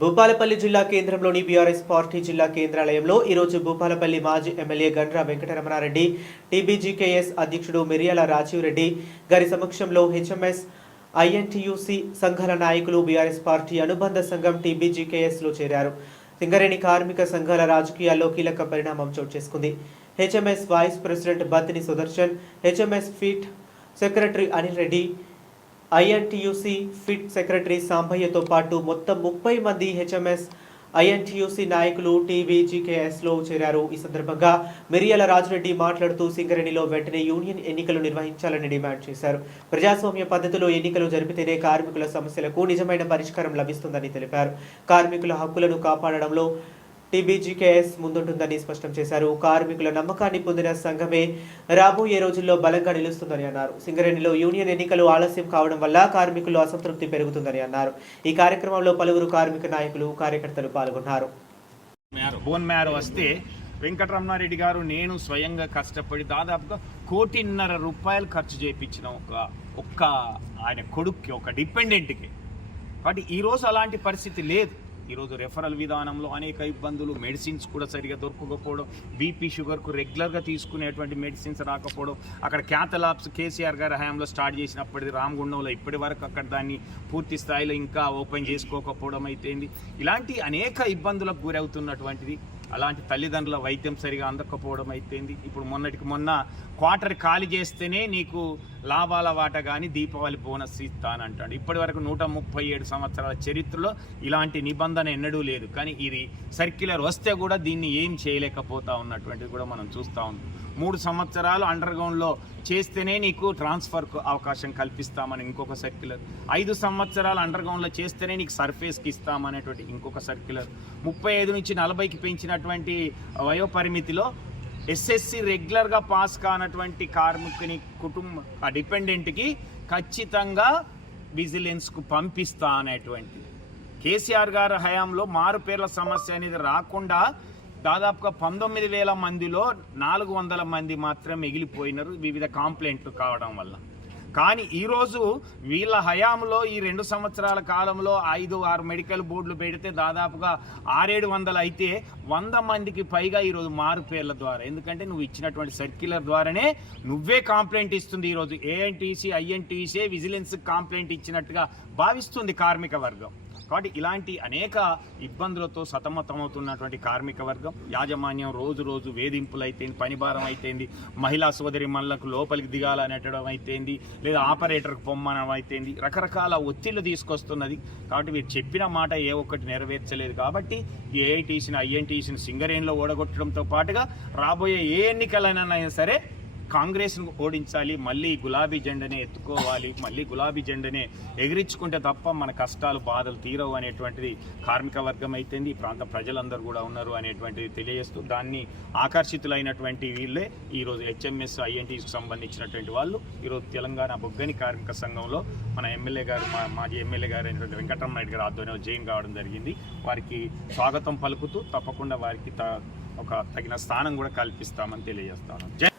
భూపాలపల్లి జిల్లా కేంద్రంలోని BRS party జిల్లా కేంద్రాలయంలో ఈరోజు భూపాలపల్లి మాజీ ఎమ్మెల్యే గండ్ర వెంకటరమణారెడ్డి, టీబీజీకేఎస్ అధ్యక్షుడు మిర్యాల రాజీవ్ రెడ్డి గారి సమక్షంలో హెచ్ఎంఎస్, ఐఎన్టీయూసీ సంఘాల నాయకులు బీఆర్ఎస్ పార్టీ అనుబంధ సంఘం టీబీజీకేఎస్లో చేరారు. సింగరేణి కార్మిక సంఘాల రాజకీయాల్లో కీలక పరిణామం చోటు చేసుకుంది. HMS vice president Battini Sudarshan, HMS pit secretary Anil Reddy, INTUC pit secretary సాంబయ్యతో పాటు మొత్తం 30 మంది హెచ్ఎంఎస్, ఐఎన్టీయూసీ నాయకులు టీబీజీకేఎస్లో చేరారు. ఈ సందర్భంగా మిర్యాల రాజిరెడ్డి మాట్లాడుతూ సింగరేణిలో వెంటనే యూనియన్ ఎన్నికలు నిర్వహించాలని డిమాండ్ చేశారు. ప్రజాస్వామ్య పద్ధతిలో ఎన్నికలు జరిపితేనే కార్మికుల సమస్యలకు నిజమైన పరిష్కారం లభిస్తుందని తెలిపారు. కార్మికుల హక్కులను కాపాడడంలో టీబీజీకేఎస్ ముందుంటుందని స్పష్టం చేశారు. కార్మికుల నమ్మకాన్ని పొందిన సంఘమే రాబోయే రోజుల్లో బలంగా నిలుస్తుందని అన్నారు. సింగరేణిలో యూనియన్ ఎన్నికలు ఆలస్యం కావడం వల్ల కార్మికుల్లో అసంతృప్తి పెరుగుతుందని అన్నారు. ఈ కార్యక్రమంలో పలువురు కార్మిక నాయకులు, కార్యకర్తలు పాల్గొన్నారు. బోన్ మ్యారో వస్తే వెంకటరమణారెడ్డి గారు నేను స్వయంగా కష్టపడి దాదాపుగా ₹1.5 కోటి ఖర్చు చేయించిన ఒక్క ఆయన కొడుక్కి, ఒక డిపెండెంట్కి. కాబట్టి ఈరోజు అలాంటి పరిస్థితి లేదు. ఈరోజు రెఫరల్ విధానంలో అనేక ఇబ్బందులు, మెడిసిన్స్ కూడా సరిగా దొరకకపోవడం, బీపీ షుగర్కు రెగ్యులర్గా తీసుకునేటువంటి మెడిసిన్స్ రాకపోవడం, అక్కడ క్యాథలాబ్స్ కేసీఆర్ గారి హయాంలో స్టార్ట్ చేసినప్పటిది రామగుండంలో ఇప్పటి వరకు అక్కడ దాన్ని పూర్తి స్థాయిలో ఇంకా ఓపెన్ చేసుకోకపోవడం అయితేంది. ఇలాంటి అనేక ఇబ్బందులకు గురవుతున్నటువంటిది. అలాంటి తల్లిదండ్రుల వైద్యం సరిగా అందకపోవడం అయితేంది. ఇప్పుడు మొన్నటికి మొన్న క్వార్టర్ ఖాళీ చేస్తేనే నీకు లాభాల వాట కానీ దీపావళి బోనస్ ఇస్తానంటాడు. ఇప్పటి వరకు 137 సంవత్సరాల చరిత్రలో ఇలాంటి నిబంధన ఎన్నడూ లేదు. కానీ ఇది సర్క్యులర్ వస్తే కూడా దీన్ని ఏం చేయలేకపోతా ఉన్నటువంటిది కూడా మనం చూస్తూ ఉన్నాం. 3 సంవత్సరాలు అండర్ గ్రౌండ్లో చేస్తేనే నీకు ట్రాన్స్ఫర్కు అవకాశం కల్పిస్తామని ఇంకొక సర్క్యులర్, 5 సంవత్సరాలు అండర్ గ్రౌండ్లో చేస్తేనే నీకు సర్ఫేస్కి ఇస్తామనేటువంటి ఇంకొక సర్క్యులర్, 35 నుంచి 40కి పెంచినటువంటి వయోపరిమితిలో ఎస్ఎస్సి రెగ్యులర్గా పాస్ కానటువంటి కార్మికుని కుటుంబ డిపెండెంట్కి ఖచ్చితంగా విజిలెన్స్కు పంపిస్తా అనేటువంటి కేసీఆర్ గారి హయాంలో మారుపేర్ల సమస్య అనేది రాకుండా దాదాపుగా 19,000 మందిలో 400 మంది మాత్రం మిగిలిపోయినారు వివిధ కంప్లైంట్లు కావడం వల్ల. కానీ ఈరోజు వీళ్ళ హయాంలో ఈ 2 సంవత్సరాల కాలంలో 5-6 మెడికల్ బోర్డులు పెడితే దాదాపుగా 600-700 అయితే 100 మందికి పైగా ఈరోజు మారు పేర్ల ద్వారా, ఎందుకంటే నువ్వు ఇచ్చినటువంటి సర్క్యులర్ ద్వారానే నువ్వే కంప్లైంట్ ఇస్తుంది. ఈరోజు ఏఎన్టీసీ, ఐఎన్టీసీ విజిలెన్స్ కంప్లైంట్ ఇచ్చినట్టుగా భావిస్తుంది కార్మిక వర్గం. కాబట్టి ఇలాంటి అనేక ఇబ్బందులతో సతమతమవుతున్నటువంటి కార్మిక వర్గం యాజమాన్యం రోజు రోజు వేధింపులు అయితేంది, పనిభారం అయితేంది, మహిళా సోదరి మనులకు లోపలికి దిగాలనేటడం అయితేంది, లేదా ఆపరేటర్కి పొమ్మనం అయితేంది, రకరకాల ఒత్తిళ్లు తీసుకొస్తున్నది. కాబట్టి మీరు చెప్పిన మాట ఏ ఒక్కటి నెరవేర్చలేదు. కాబట్టి ఈ ఏఐటీసీని, ఐఎన్టీసీని సింగరేణిలో ఓడగొట్టడంతో పాటుగా రాబోయే ఏ ఎన్నికలైనా సరే కాంగ్రెస్ను ఓడించాలి, మళ్ళీ గులాబీ జెండనే ఎత్తుకోవాలి, మళ్ళీ గులాబీ జెండనే ఎగిరించుకుంటే తప్ప మన కష్టాలు, బాధలు తీరవు అనేటువంటిది కార్మిక వర్గం అయితేంది, ఈ ప్రాంత ప్రజలందరూ కూడా ఉన్నారు అనేటువంటిది తెలియజేస్తూ దాన్ని ఆకర్షితులైనటువంటి వీళ్ళే ఈరోజు హెచ్ఎంఎస్, ఐఎన్టీకి సంబంధించినటువంటి వాళ్ళు ఈరోజు తెలంగాణ బొగ్గని కార్మిక సంఘంలో మన ఎమ్మెల్యే గారు, మాజీ ఎమ్మెల్యే గారు అయినటువంటి వెంకటరమణారెడ్డి గారు ఆధ్వర్యంలో జైన్ కావడం జరిగింది. వారికి స్వాగతం పలుకుతూ తప్పకుండా వారికి ఒక తగిన స్థానం కూడా కల్పిస్తామని తెలియజేస్తాను.